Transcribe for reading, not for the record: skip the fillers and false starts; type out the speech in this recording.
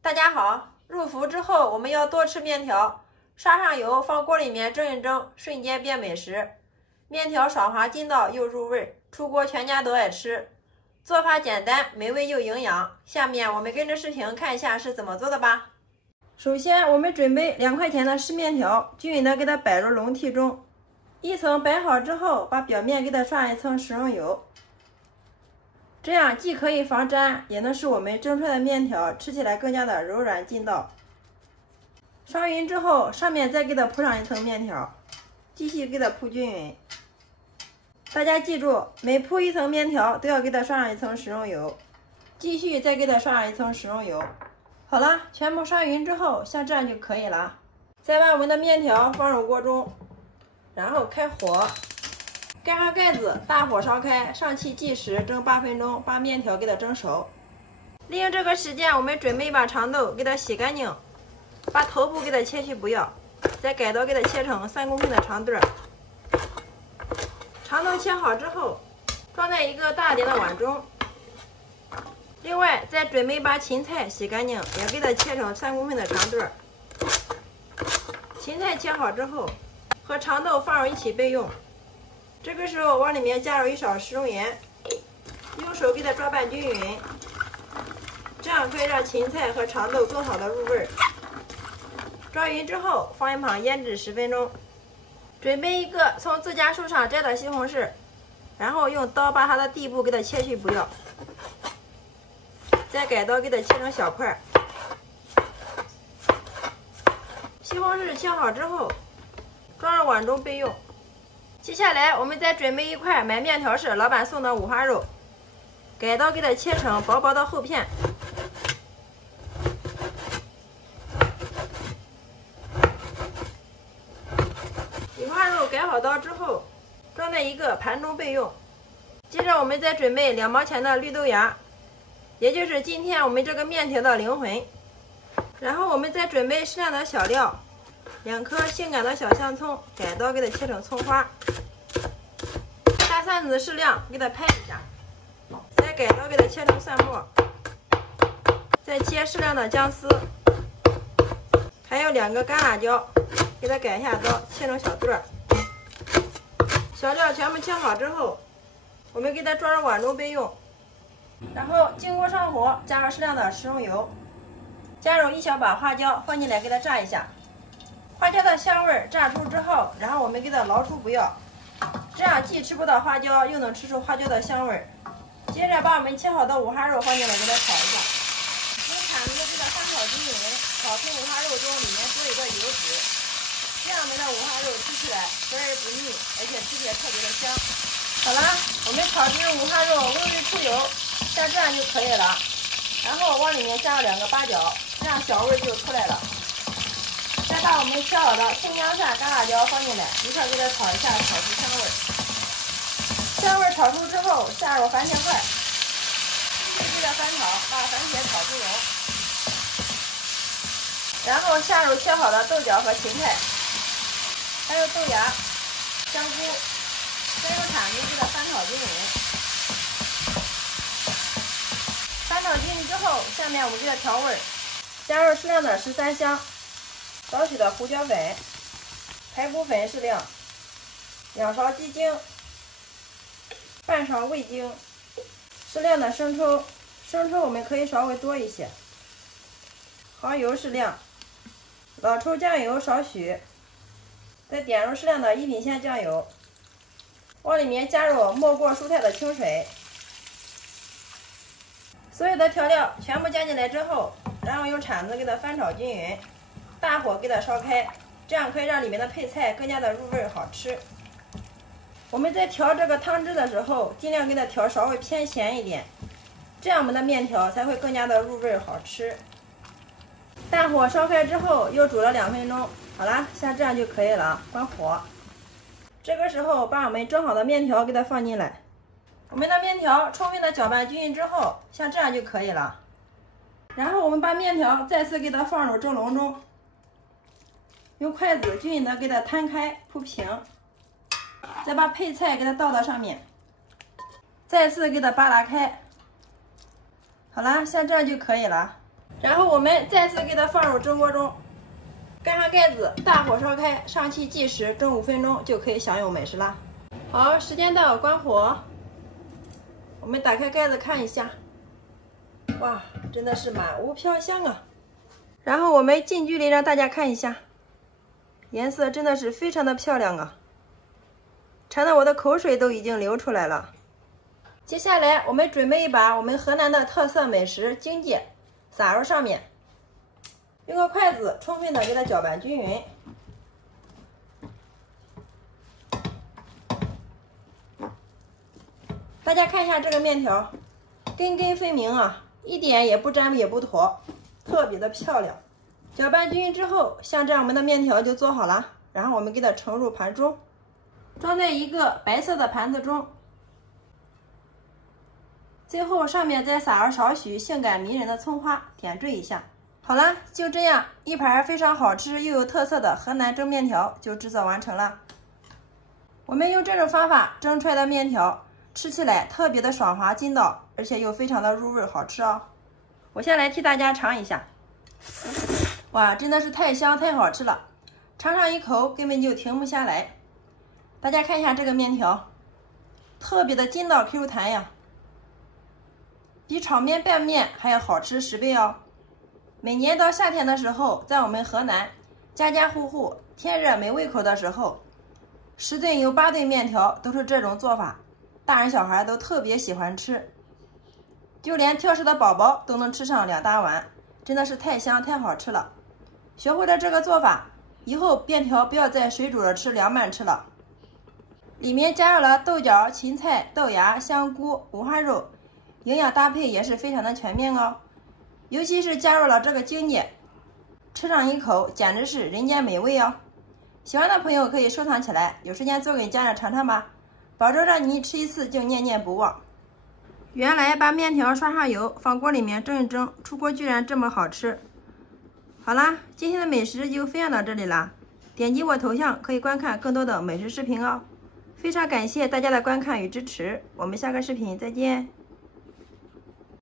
大家好，入伏之后我们要多吃面条，刷上油，放锅里面蒸一蒸，瞬间变美食。面条爽滑筋道又入味，出锅全家都爱吃。做法简单，美味又营养。下面我们跟着视频看一下是怎么做的吧。首先，我们准备2块钱的湿面条，均匀的给它摆入笼屉中。一层摆好之后，把表面给它刷上一层食用油。这样既可以防粘，也能使我们蒸出来的面条吃起来更加的柔软筋道。刷匀之后，上面再给它铺上一层面条，继续给它铺均匀。大家记住，每铺一层面条都要给它刷上一层食用油，继续再给它刷上一层食用油。好了，全部刷匀之后，像这样就可以了。再把我们的面条放入锅中，然后开火。盖上盖子，大火烧开，上气计时，蒸8分钟，把面条给它蒸熟。利用这个时间，我们准备把长豆给它洗干净，把头部给它切去不要，再改刀给它切成3公分的长段。长豆切好之后，装在一个大点的碗中。另外，再准备把芹菜洗干净，也给它切成3公分的长段。芹菜切好之后，和长豆放入一起备用。这个时候往里面加入1勺食用盐，用手给它抓拌均匀，这样可以让芹菜和长豆更好的入味。抓匀之后放一旁腌制10分钟。准备一个从自家树上摘的西红柿，然后用刀把它的底部给它切去不要，再改刀给它切成小块。西红柿切好之后装入碗中备用。接下来我们再准备一块买面条时老板送的五花肉，改刀给它切成薄薄的厚片。五花肉改好刀之后，装在一个盘中备用。接着我们再准备2毛钱的绿豆芽，也就是今天我们这个面条的灵魂。然后我们再准备适量的小料，2颗性感的小香葱，改刀给它切成葱花。大蒜子适量，给它拍一下，再改刀给它切成蒜末，再切适量的姜丝，还有2个干辣椒，给它改一下刀，切成小段。小料全部切好之后，我们给它装入碗中备用。然后经过上火，加入适量的食用油，加入1小把花椒，放进来给它炸一下。花椒的香味炸出之后，然后我们给它捞出不要，这样既吃不到花椒，又能吃出花椒的香味。接着把我们切好的五花肉放进来给它炒一下，用铲子给它翻炒均匀，炒出五花肉中里面多一个油脂，这样我们的五花肉吃起来肥而不腻，而且吃起来特别的香。好了，我们炒制五花肉微微出油，像这样就可以了。然后往里面加入2个八角，这样小味就出来了。再把我们切好的青姜蒜、干辣椒放进来，一块给它炒一下，炒出香味。香味炒出之后，下入番茄块，继续给它翻炒，把番茄炒出蓉。然后下入切好的豆角和芹菜，还有豆芽、香菇，再用铲子给它翻炒均匀。翻炒均匀之后，下面我们给它调味，加入适量的13香。少许的胡椒粉，排骨粉适量，2勺鸡精，半勺味精，适量的生抽，生抽我们可以稍微多一些，蚝油适量，老抽酱油少许，再点入适量的1品鲜酱油，往里面加入没过蔬菜的清水。所有的调料全部加进来之后，然后用铲子给它翻炒均匀。大火给它烧开，这样可以让里面的配菜更加的入味好吃。我们在调这个汤汁的时候，尽量给它调稍微偏咸一点，这样我们的面条才会更加的入味好吃。大火烧开之后，又煮了2分钟，好啦，像这样就可以了，关火。这个时候把我们蒸好的面条给它放进来，我们的面条充分的搅拌均匀之后，像这样就可以了。然后我们把面条再次给它放入蒸笼中。用筷子均匀的给它摊开铺平，再把配菜给它倒到上面，再次给它扒拉开。好啦，像这样就可以了。然后我们再次给它放入蒸锅中，盖上盖子，大火烧开，上气计时，蒸5分钟就可以享用美食啦。好，时间到，关火。我们打开盖子看一下，哇，真的是满屋飘香啊！然后我们近距离让大家看一下，颜色真的是非常的漂亮啊，馋得我的口水都已经流出来了。接下来我们准备把我们河南的特色美食荆芥撒入上面，用个筷子充分的给它搅拌均匀。大家看一下这个面条，根根分明啊，一点也不粘也不坨，特别的漂亮。搅拌均匀之后，像这样我们的面条就做好了。然后我们给它盛入盘中，装在一个白色的盘子中。最后上面再撒上少许性感迷人的葱花，点缀一下。好了，就这样一盘非常好吃又有特色的河南蒸面条就制作完成了。我们用这种方法蒸出来的面条，吃起来特别的爽滑筋道，而且又非常的入味好吃哦。我先来替大家尝一下，哇，真的是太香太好吃了，尝上一口根本就停不下来。大家看一下这个面条，特别的筋道 Q 弹呀，比炒面拌面还要好吃10倍哦。每年到夏天的时候，在我们河南家家户户天热没胃口的时候，10顿有8顿面条都是这种做法，大人小孩都特别喜欢吃，就连挑食的宝宝都能吃上2大碗，真的是太香太好吃了。学会了这个做法以后，面条不要再水煮着吃凉拌吃了，里面加入了豆角、芹菜、豆芽、香菇、五花肉，营养搭配也是非常的全面哦。尤其是加入了这个荆芥，吃上一口简直是人间美味哦。喜欢的朋友可以收藏起来，有时间做给家人尝尝吧，保证让你吃一次就念念不忘。原来把面条刷上油，放锅里面蒸一蒸，出锅居然这么好吃。好啦，今天的美食就分享到这里啦，点击我头像可以观看更多的美食视频哦。非常感谢大家的观看与支持，我们下个视频再见。